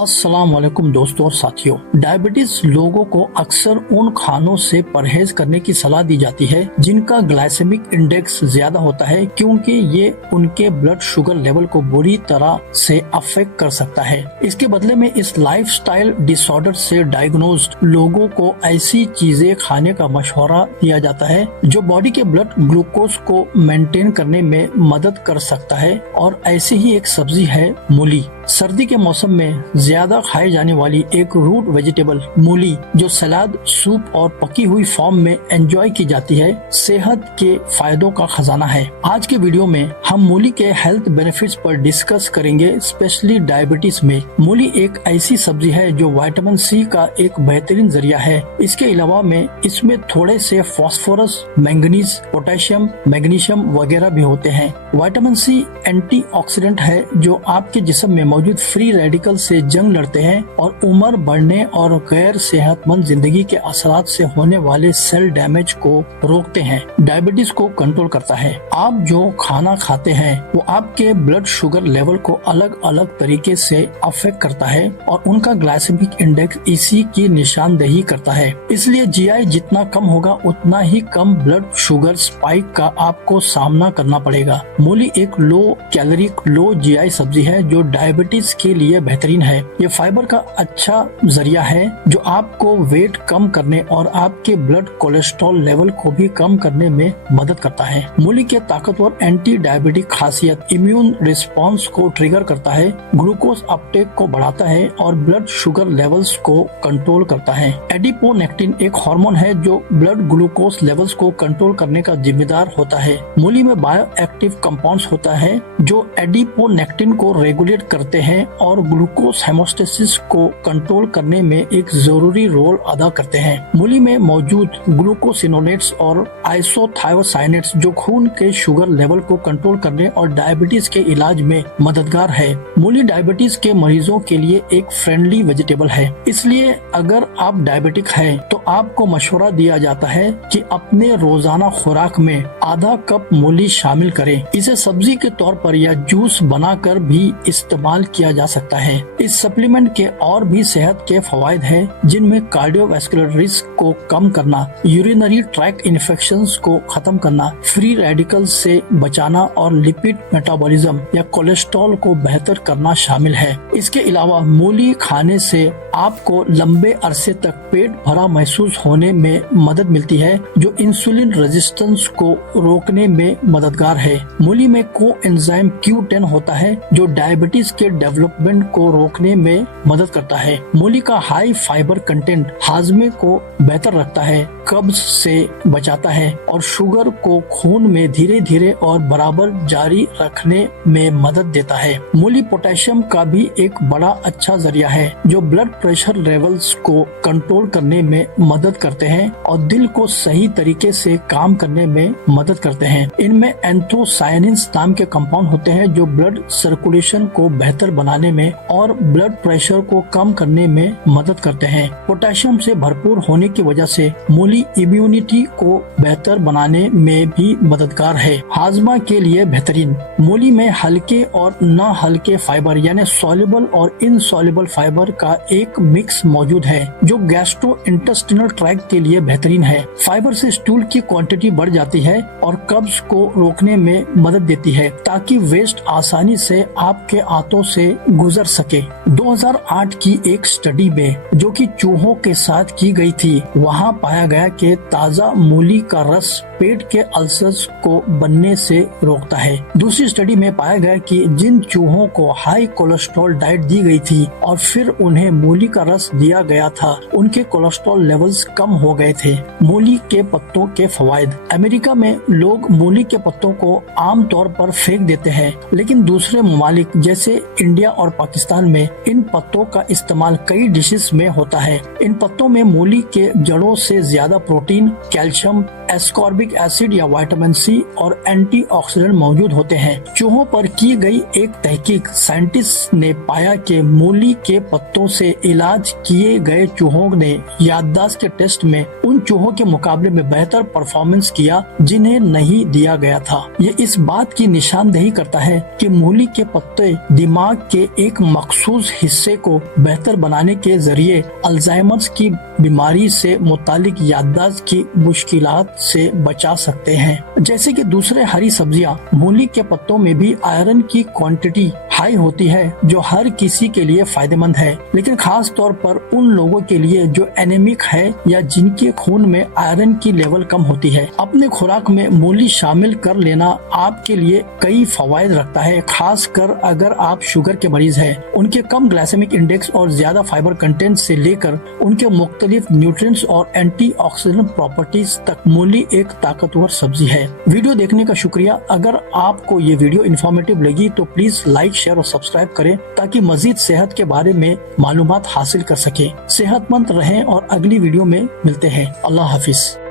अस्सलाम वालेकुम दोस्तों और साथियों। डायबिटीज लोगों को अक्सर उन खानों से परहेज करने की सलाह दी जाती है जिनका ग्लाइसेमिक इंडेक्स ज्यादा होता है, क्योंकि ये उनके ब्लड शुगर लेवल को बुरी तरह से अफेक्ट कर सकता है। इसके बदले में इस लाइफस्टाइल डिसऑर्डर से डायग्नोज्ड लोगों को ऐसी चीजें खाने का मशवरा दिया जाता है जो बॉडी के ब्लड ग्लूकोज को मेंटेन करने में मदद कर सकता है। और ऐसी ही एक सब्जी है मूली। सर्दी के मौसम में ज्यादा खाई जाने वाली एक रूट वेजिटेबल मूली, जो सलाद, सूप और पकी हुई फॉर्म में एंजॉय की जाती है, सेहत के फायदों का खजाना है। आज के वीडियो में हम मूली के हेल्थ बेनिफिट्स पर डिस्कस करेंगे, स्पेशली डायबिटीज में। मूली एक ऐसी सब्जी है जो विटामिन सी का एक बेहतरीन जरिया है। इसके अलावा में इसमें थोड़े से फास्फोरस, मैंगनीज, पोटेशियम, मैग्नीशियम वगैरह भी होते हैं। विटामिन सी एंटीऑक्सीडेंट है जो आपके जिस्म में मौजूद फ्री रेडिकल से जंग लड़ते हैं और उम्र बढ़ने और गैर सेहतमंद जिंदगी के असरात से होने वाले सेल डैमेज को रोकते हैं। डायबिटीज को कंट्रोल करता है। आप जो खाना खाते हैं वो आपके ब्लड शुगर लेवल को अलग अलग तरीके से अफेक्ट करता है और उनका ग्लाइसेमिक इंडेक्स इसी की निशानदेही करता है। इसलिए जीआई जितना कम होगा उतना ही कम ब्लड शुगर स्पाइक का आपको सामना करना पड़ेगा। मूली एक लो कैलोरी, लो जीआई सब्जी है जो डायबिटीज के लिए बेहतरीन है। ये फाइबर का अच्छा जरिया है जो आपको वेट कम करने और आपके ब्लड कोलेस्ट्रॉल लेवल को भी कम करने में मदद करता है। मूली के ताकतवर एंटी डायबिटिक खासियत इम्यून रिस्पॉन्स को ट्रिगर करता है, ग्लूकोज अपटेक को बढ़ाता है और ब्लड शुगर लेवल्स को कंट्रोल करता है। एडिपोनेक्टिन एक हार्मोन है जो ब्लड ग्लूकोज लेवल्स को कंट्रोल करने का जिम्मेदार होता है। मूली में बायो एक्टिव कंपाउंड्स होता है जो एडिपोनेक्टिन को रेगुलेट करते हैं और ग्लूकोज हेमोस्टेसिस को कंट्रोल करने में एक जरूरी रोल अदा करते हैं। मूली में मौजूद ग्लूकोसिनोलेट्स और आइसोथायोसाइनेट्स जो खून के शुगर लेवल को कंट्रोल करने और डायबिटीज के इलाज में मददगार है। मूली डायबिटीज के मरीजों के लिए एक फ्रेंडली वेजिटेबल है, इसलिए अगर आप डायबिटिक हैं तो आपको मशवरा दिया जाता है कि अपने रोजाना खुराक में आधा कप मूली शामिल करें। इसे सब्जी के तौर पर या जूस बनाकर भी इस्तेमाल किया जा सकता है। इस सप्लीमेंट के और भी सेहत के फवायद हैं, जिनमें कार्डियोवैस्कुलर रिस्क को कम करना, यूरिनरी ट्रैक्ट इन्फेक्शंस को खत्म करना, फ्री रेडिकल से बचाना और लिपिड मेटाबॉलिज्म या कोलेस्ट्रॉल को बेहतर करना शामिल है। इसके अलावा मूली खाने से आपको लंबे अरसे तक पेट भरा महसूस होने में मदद मिलती है, जो इंसुलिन रेजिस्टेंस को रोकने में मददगार है। मूली में कोएंजाइम Q10 होता है जो डायबिटीज के डेवलपमेंट को रोकने में मदद करता है। मूली का हाई फाइबर कंटेंट हाजमे को बेहतर रखता है, कब्ज से बचाता है और शुगर को खून में धीरे धीरे और बराबर जारी रखने में मदद देता है। मूली पोटेशियम का भी एक बड़ा अच्छा जरिया है जो ब्लड प्रेशर लेवल्स को कंट्रोल करने में मदद करते हैं और दिल को सही तरीके से काम करने में मदद करते हैं। इनमें एंथोसायनिन्स नाम के कंपाउंड होते हैं जो ब्लड सर्कुलेशन को बेहतर बनाने में और ब्लड प्रेशर को कम करने में मदद करते हैं। पोटेशियम से भरपूर होने की वजह से मूली इम्यूनिटी को बेहतर बनाने में भी मददगार है। हाजमा के लिए बेहतरीन। मूली में हल्के और न हल्के फाइबर यानी सॉल्युबल और इनसॉल्युबल फाइबर का एक मिक्स मौजूद है जो गैस्ट्रो इंटेस्टिनल ट्रैक्ट के लिए बेहतरीन है। फाइबर से स्टूल की क्वांटिटी बढ़ जाती है और कब्ज को रोकने में मदद देती है ताकि वेस्ट आसानी से आपके आंतों से गुजर सके। 2008 की एक स्टडी में जो कि चूहों के साथ की गई थी, वहां पाया गया कि ताजा मूली का रस पेट के अल्सर्स को बनने से रोकता है। दूसरी स्टडी में पाया गया कि जिन चूहों को हाई कोलेस्ट्रॉल डाइट दी गई थी और फिर उन्हें मूली का रस दिया गया था, उनके कोलेस्ट्रॉल लेवल्स कम हो गए थे। मूली के पत्तों के फवायद। अमेरिका में लोग मूली के पत्तों को आमतौर पर फेंक देते हैं, लेकिन दूसरे ममालिक जैसे इंडिया और पाकिस्तान में इन पत्तों का इस्तेमाल कई डिशेस में होता है। इन पत्तों में मूली के जड़ों से ज्यादा protein, calcium, ascorbic glycaemic acid या विटामिन सी और एंटीऑक्सीडेंट मौजूद होते हैं। चूहों पर की गई एक तहकीक, साइंटिस्ट ने पाया कि मूली के पत्तों से इलाज किए गए चूहों ने याददाश्त के टेस्ट में उन चूहों के मुकाबले में बेहतर परफॉर्मेंस किया जिन्हें नहीं दिया गया था। ये इस बात की निशानदेही करता है कि मूली के पत्ते दिमाग के एक मखसूस हिस्से को बेहतर बनाने के जरिए अल्जाइमर्स की बीमारी से मुतालिक याददाश्त की मुश्किलात से बचा सकते हैं। जैसे कि दूसरे हरी सब्जियां, मूली के पत्तों में भी आयरन की क्वांटिटी हाई होती है जो हर किसी के लिए फायदेमंद है, लेकिन खास तौर पर उन लोगों के लिए जो एनीमिक है या जिनके खून में आयरन की लेवल कम होती है। अपने खुराक में मूली शामिल कर लेना आपके लिए कई फवायद रखता है, खास कर अगर आप शुगर के मरीज हैं। उनके कम ग्लाइसेमिक इंडेक्स और ज्यादा फाइबर कंटेंट से लेकर उनके मुख्तलिफ न्यूट्रिएंट्स और एंटीऑक्सीडेंट प्रॉपर्टीज तक मूली एक ताकतवर सब्जी है। वीडियो देखने का शुक्रिया। अगर आपको ये वीडियो इन्फॉर्मेटिव लगी तो प्लीज लाइक, शेयर और सब्सक्राइब करें ताकि मजीद सेहत के बारे में मालूमात हासिल कर सकें। सेहतमंद रहें और अगली वीडियो में मिलते हैं। अल्लाह हाफिज।